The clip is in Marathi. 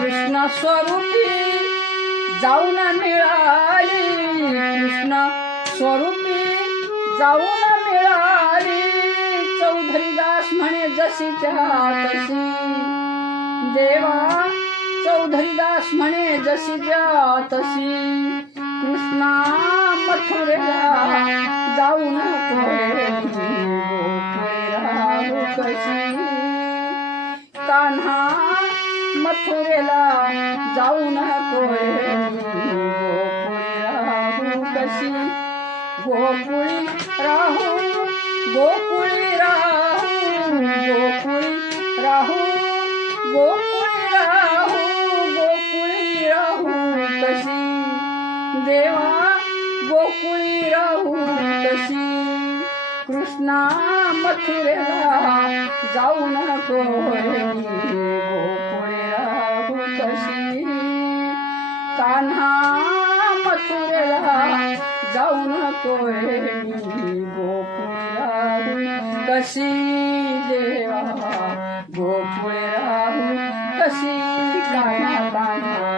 कृष्ण स्वरूपी जाऊन मिळाली, कृष्ण स्वरूपी जाऊन मिळाली, चौधरीदास म्हणे जशीच्या तशी, देवा चौधरीदास म्हणे जशीच्या तशी, कृष्णा मथुरेला जाऊन राहू कशी, कान्हा मथुरेला जाऊन राहू कशी, गोकुळी राहू, गोकुळी राहू, गोकुळी राहू, गोकुळी राहू, गोकुळी राहू कशी, देवा गोकुळी राहू कशी, कृष्णा मथुरेला जाऊन गोकुळी राहू कशी, कान्हा मथुरेला जाऊन गोकुळी राहू कशी, देवा गोकुळी राहू कशी, कान्हा कान्हा